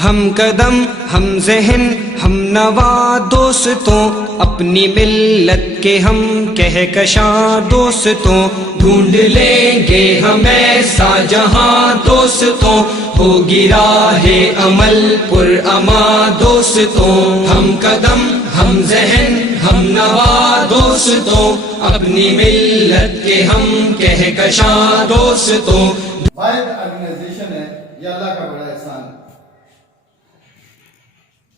ہم قدم ہم ذہن ہم نوا دوستوں، اپنی ملت کے ہم کہکشاں دوستوں، ڈھونڈ لیں گے ہم ایسا جہاں دوستوں، ہوگی راہ عمل پر اما دوستوں۔ ہم قدم ہم ذہن ہم نوا دوستوں، اپنی ملت کے ہم کہکشاں دوستوں۔ واحد آرگنائزیشن ہے، یہ اللہ کا بڑا احسان ہے۔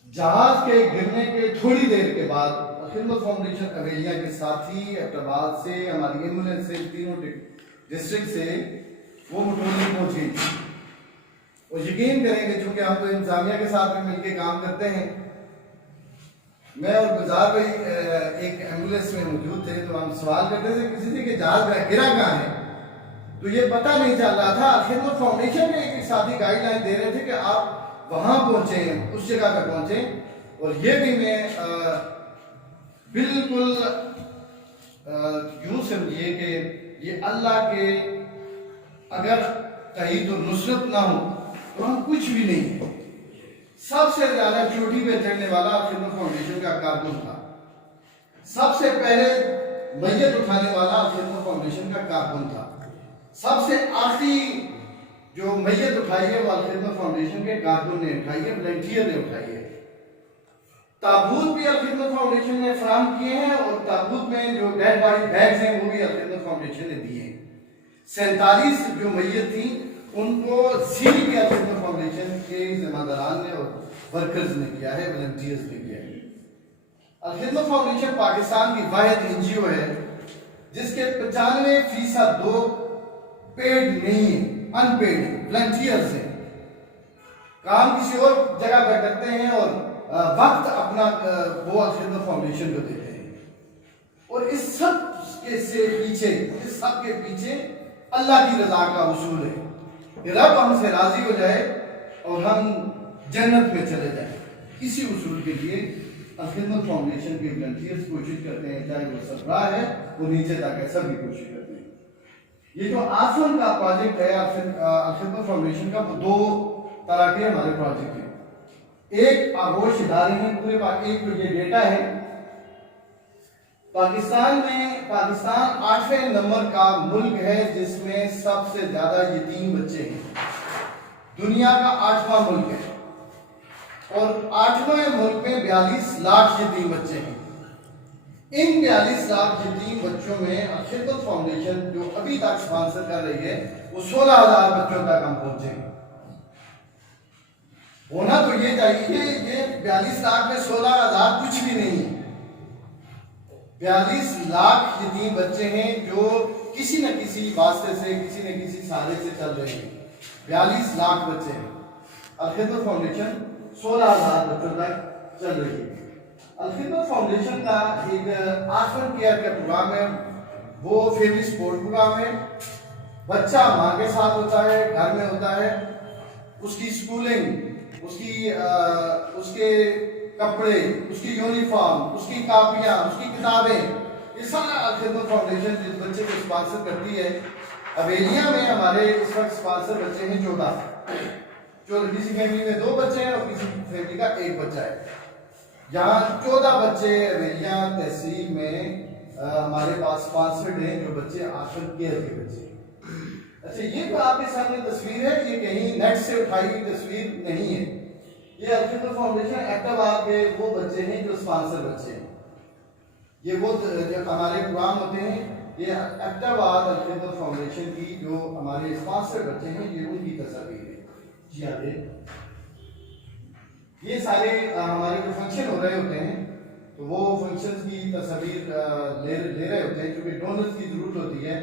جہاز کے گرنے کے تھوڑی دیر کے بعد خدمت فاؤنڈیشن اویلیہ کے ساتھی ایبٹآباد سے، ہماری ایمبولینس سے، تینوں ڈسٹرکٹ سے وہ مٹولی پہنچی اور یقین کریں کہ چونکہ ہم تو انتظامیہ کے ساتھ میں مل کے کام کرتے ہیں، میں اور گزار بھائی ایک ایمبولینس میں موجود تھے، تو ہم سوال کرتے تھے کسی سے کہ جہاز گرا کہاں ہے، تو یہ پتہ نہیں چل رہا تھا۔ خدمت فاؤنڈیشن کے ایک ساتھی گائیڈ لائن دے رہے تھے کہ آپ وہاں پہنچیں، اس جگہ پہ پہنچیں، اور یہ بھی میں بالکل یوں سمجھیے کہ یہ اللہ کے اگر تائید و نصرت نہ ہو تو ہم کچھ بھی نہیں ہیں۔ سب سے زیادہ چوٹی پہ چڑھنے والا خدمت فاؤنڈیشن کا کارکن تھا، سب سے پہلے میت اٹھانے والا خدمت فاؤنڈیشن کا کارکن تھا، سب سے آخری جو میت اٹھائی ہے وہ خدمت فاؤنڈیشن کے کارکن نے اٹھائی ہے، والنٹیئر نے اٹھائی ہے۔ تابوت بھی خدمت فاؤنڈیشن نے فراہم کیے ہیں، اور تابوت میں جو ڈیڈ باڈی بیگز ہیں وہ بھی خدمت فاؤنڈیشن نے دیے ہیں۔ 47 جو میت تھیں ان کو سیل بھی خدمت فاؤنڈیشن کے ذمہ داران نے اور ورکرز نے کیا ہے، والنٹیئرز نے کیا ہے۔ خدمت فاؤنڈیشن پاکستان کی واحد این جی او ہے جس کے 95% لوگ پیڈ نہیں ہیں، ان پیڈ ہیں، والنٹیئرز ہیں، کام کسی اور جگہ پہ کرتے ہیں اور وقت اپنا وہ خدمت فاؤنڈیشن کو دیتے ہیں۔ اور اس سب کے پیچھے اللہ کی رضا کا اصول ہے کہ رب ہم سے راضی ہو جائے اور ہم جنت میں چلے جائیں۔ اسی اصول کے لیے خدمت فاؤنڈیشن کے والنٹیئرز کوشش کرتے ہیں، چاہے وہ سربراہ ہے وہ نیچے تک ہے، سب بھی کوشش کرتے ہیں۔ یہ جو آسن کا پروجیکٹ ہے خدمت فاؤنڈیشن کا، وہ دو طرح کے ہمارے پروجیکٹ ہیں۔ ایک آغوش ادارے ہیں پورے ایک تو یہ ڈیٹا ہے، پاکستان 8ویں نمبر کا ملک ہے جس میں سب سے زیادہ یتیم بچے ہیں، دنیا کا 8واں ملک ہے، اور 8ویں ملک میں 42 لاکھ یتیم بچے ہیں۔ ان 42 لاکھ یتیم بچوں میں خدمت فاؤنڈیشن جو ابھی تک اسپانسر کر رہی ہے وہ 16,000 بچوں تک ہم پہنچے ہیں۔ ہونا تو یہ چاہیے کہ یہ 42 لاکھ میں 16,000 کچھ بھی نہیں ہے، 42 لاکھ یتیم بچے ہیں جو کسی نہ کسی واسطے سے، کسی نہ کسی سہارے سے چل رہے ہیں، 42 لاکھ بچے ہیں۔ خدمت فاؤنڈیشن 16,000 بچوں تک چل رہی ہے۔ خدمت فاؤنڈیشن کا ایک آرفن کیئر کا پروگرام ہے، وہ فیملی سپورٹ پروگرام ہے۔ بچہ ماں کے ساتھ ہوتا ہے، گھر میں ہوتا ہے، اس کی سکولنگ، اس کے کپڑے، اس کی یونیفارم، اس کی کاپیاں، اس کی کتابیں، یہ سارا خدمت فاؤنڈیشن جس بچے کو اسپانسر کرتی ہے۔ اویلیہ میں ہمارے اس وقت اسپانسر بچے ہیں 14، کسی فیملی میں 2 بچے ہیں اور کسی فیملی کا 1 بچہ ہے۔ یہاں 14 بچے اویلیہ تحصیل میں ہمارے پاس اسپانسرڈ ہیں، جو بچے آرفن کیئر کے بچے ہیں۔ اچھا، یہ جو آپ کے سامنے تصویر ہے یہ کہیں نیٹ سے اٹھائی ہوئی تصویر نہیں ہے، یہ خدمت فاؤنڈیشن ایبٹآباد کے وہ بچے ہیں جو اسپانسر بچے ہیں۔ یہ وہ جو ہمارے پروگرام ہوتے ہیں، یہ ایبٹآباد خدمت فاؤنڈیشن کی جو ہمارے اسپانسر بچے ہیں، یہ ان کی تصاویر ہے۔ جی ہاں، یہ سارے ہمارے جو فنکشن ہو رہے ہوتے ہیں تو وہ فنکشنز کی تصاویر لے رہے ہوتے ہیں، کیونکہ ڈونرز کی ضرورت ہوتی ہے،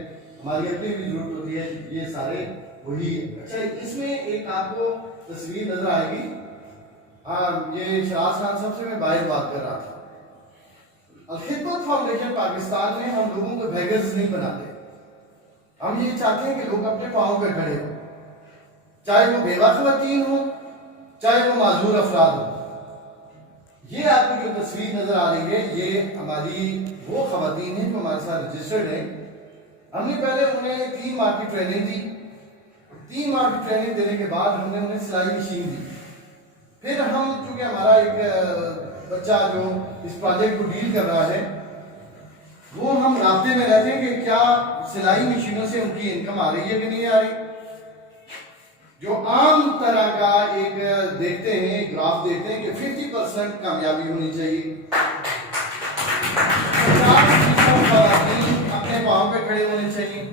ہماری اپنی بھی ضرورت ہوتی ہے، یہ سارے وہی۔ اچھا، اس میں ایک آپ کو تصویر نظر آئے گی، یہ شہاز خان صاحب سے میں باہر بات کر رہا تھا۔ خدمت فاؤنڈیشن پاکستان میں ہم لوگوں کو بیگرز نہیں بناتے، ہم یہ چاہتے ہیں کہ لوگ اپنے پاؤں پہ کھڑے ہوں، چاہے وہ بیوہ خواتین ہوں، چاہے وہ معذور افراد ہوں۔ یہ آپ کو جو تصویر نظر آ رہی ہے یہ ہماری وہ خواتین ہیں جو ہمارے ساتھ رجسٹرڈ ہیں۔ ہم نے پہلے انہیں 3 ماہ کی ٹریننگ دی، 3 ماہ کی ٹریننگ دینے کے بعد ہم نے انہیں سلائی مشین دی، پھر ہم چونکہ ہمارا ایک بچہ جو اس پروجیکٹ کو ڈیل کر رہا ہے وہ ہم رابطے میں رہتے ہیں کہ کیا سلائی مشینوں سے ان کی انکم آ رہی ہے کہ نہیں آ رہی. جو عام طرح کا ایک دیکھتے ہیں گراف دیکھتے ہیں کہ 50% کامیابی ہونی چاہیے, 50% خواتین اپنے پاؤں پہ کھڑے ہونے چاہیے.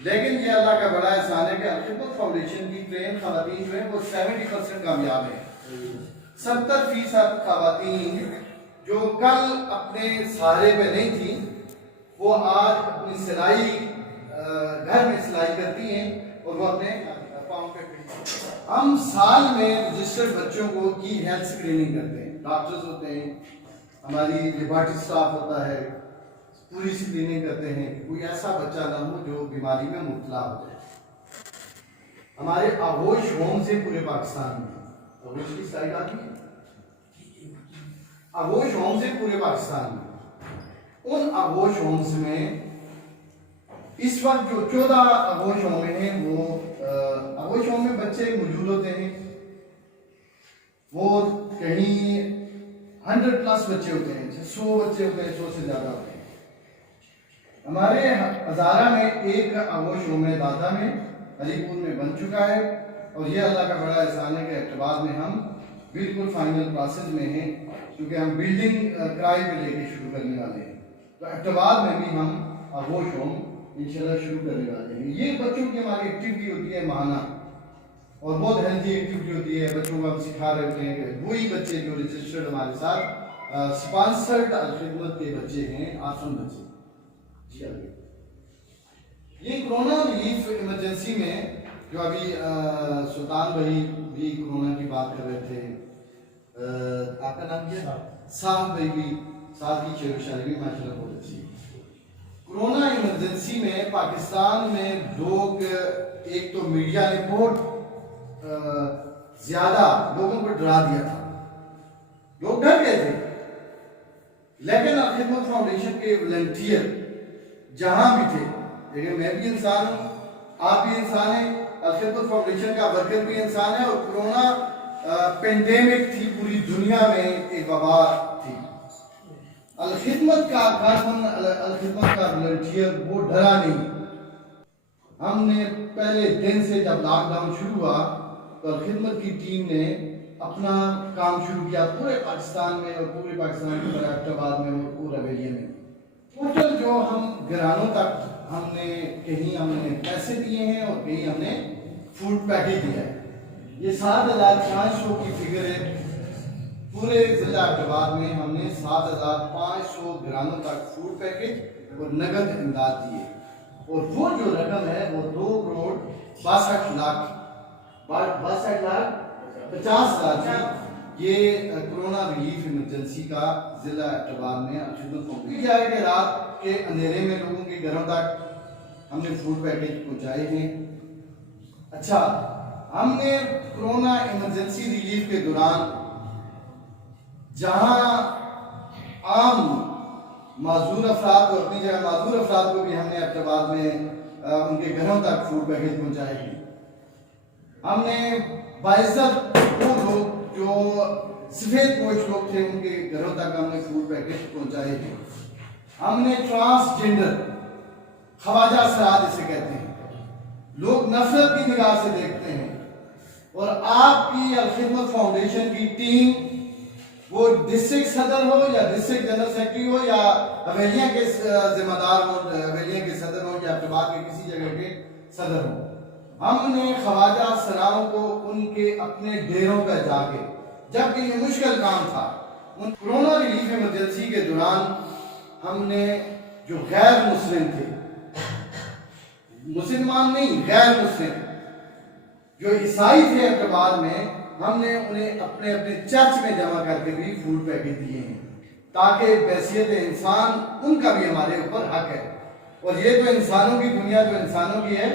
لیکن یہ اللہ کا بڑا احسان ہے کہ الخدمت فاؤنڈیشن کی ٹرین خواتین جو ہیں وہ 70% کامیاب ہیں. 70% خواتین جو کل اپنے سہارے پہ نہیں تھیں وہ آج اپنی سلائی گھر میں سلائی کرتی ہیں اور وہ اپنے پاؤں پہ کھڑی ہیں. ہم سال میں رجسٹرڈ بچوں کو کی ہیلتھ اسکریننگ کرتے ہیں, ڈاکٹرز ہوتے ہیں, ہماری لیبارٹری سٹاف ہوتا ہے, پوری اسکریننگ کرتے ہیں کہ کوئی ایسا بچہ نہ ہو جو بیماری میں مبتلا ہو جائے. ہمارے آغوش ہوم سے پورے پاکستان میں, آغوش کی سائٹ آتی ہے, آغوش ہوم سے پورے پاکستان میں, ان آغوش ہومز میں اس وقت جو 14 آغوش ہوم ہیں وہ آغوش ہوم میں بچے موجود ہوتے ہیں, وہ کہیں 100+ بچے ہوتے ہیں, 100 بچے ہوتے ہیں, 100 سے زیادہ ہوتے ہیں. ہمارے ہزارہ میں ایک آغوش ہوم ہے دادا میں, علی پور میں بن چکا ہے, اور یہ اللہ کا بڑا احسان ہے کہ ایبٹباد میں ہم بالکل فائنل پروسیس میں ہیں کیونکہ ہم بلڈنگ کرائے پہ لے کے شروع کرنے والے ہیں. تو ایبٹباد میں بھی ہم آغوش ہوم انشاءاللہ شروع کرنے والے ہیں. یہ بچوں کی ہماری ایکٹیویٹی ہوتی ہے ماہانہ, اور بہت ہیلتھی ایکٹیویٹی ہوتی ہے. بچوں کو ہم سکھا رہے ہوتے ہیں کہ وہی بچے جو رجسٹرڈ ہمارے ساتھ سپانسرڈ الخدمت کے بچے ہیں, آسن بچے. جی آگے. یہ کرونا ریلیف ایمرجنسی میں جو ابھی سلطان بھائی بھی کرونا کی بات کر رہے تھے, آپ کا نام کیا؟ صاحب بھائی بھی, صاحب کی شعر و شاعری بھی ماشاءاللہ بہت اچھی. کرونا ایمرجنسی میں پاکستان میں لوگ, ایک تو میڈیا نے بہت زیادہ لوگوں کو ڈرا دیا تھا, لوگ ڈر گئے تھے, لیکن الخدمت فاؤنڈیشن کے والنٹیئر جہاں بھی تھے, لیکن میں بھی انسان ہوں, آپ بھی انسان ہیں, الخدمت فاؤنڈیشن کا ورکر بھی انسان ہے, اور کرونا پینڈیمک تھی, پوری دنیا میں ایک وبا تھی. الخدمت کا کارکن, الخدمت کا والنٹیئر وہ ڈرا نہیں. ہم نے پہلے دن سے جب لاک ڈاؤن شروع ہوا تو الخدمت کی ٹیم نے اپنا کام شروع کیا پورے پاکستان میں, اور پورے پاکستان کے ایبٹباد میں اور پورا ایریا میں. ٹوٹل جو ہم گرانوں تک ہم نے کہیں ہم نے پیسے دیے ہیں اور کہیں ہم نے فوڈ پیکیج دیا ہے. یہ 7500 کی فگر ہے. پورے ضلع ایبٹباد میں ہم نے 7500 گرانوں تک فوڈ پیکیج اور نقد امداد دیے, اور وہ جو رقم ہے وہ 2,62,50,00,000 تھی. یہ کرونا ریلیف ایمرجنسی کا ضلع ایبٹباد میں الخدمت فاؤنڈیشن کیا ہے کہ رات کے اندھیرے میں لوگوں کے گھروں تک ہم نے فوڈ پیکیج پہنچائے ہیں. اچھا, ہم نے کرونا ایمرجنسی ریلیف کے دوران جہاں عام معذور افراد کو, اپنی جگہ معذور افراد کو بھی ہم نے ایبٹباد میں ان کے گھروں تک فوڈ پیکیج پہنچائے ہیں. ہم نے باعزت وہ لوگ جو سفید پوش لوگ تھے ان کے گھروں تک ہم نے فوڈ پیکیج پہنچائے ہیں. ہم نے ٹرانسجینڈر, خواجہ سراد اسے کہتے ہیں, لوگ نفرت کی نگاہ سے دیکھتے ہیں, اور آپ کی الخدمت فاؤنڈیشن کی ٹیم, وہ ڈسٹرکٹ صدر ہو یا ڈسٹرکٹ جنرل سیکرٹری ہو یا حویلیاں کے ذمہ دار ہو, حویلیاں کے صدر ہو یا ایبٹباد کے کسی جگہ کے صدر ہو, ہم نے خواجہ سرام کو ان کے اپنے ڈیروں پہ جا کے, جبکہ یہ مشکل کام تھا, ان کرونا ریلیف ایمرجنسی کے دوران ہم نے جو غیر مسلم تھے, مسلمان نہیں غیر مسلم, جو عیسائی تھے ایبٹباد میں, ہم نے انہیں اپنے اپنے چرچ میں جمع کر کے بھی فوڈ پیکیج دیے ہیں, تاکہ بحیثیت انسان ان کا بھی ہمارے اوپر حق ہے. اور یہ تو انسانوں کی دنیا تو انسانوں کی ہے.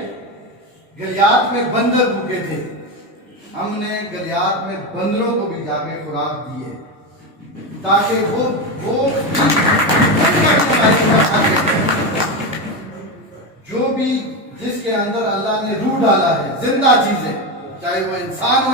گلیات میں بندر بھوکے تھے, ہم نے گلیات میں بندروں کو بھی جا کے خوراک دی ہے, تاکہ وہ جو بھی جس کے اندر اللہ نے روح ڈالا ہے, زندہ چیزیں, چاہے وہ انسان ہو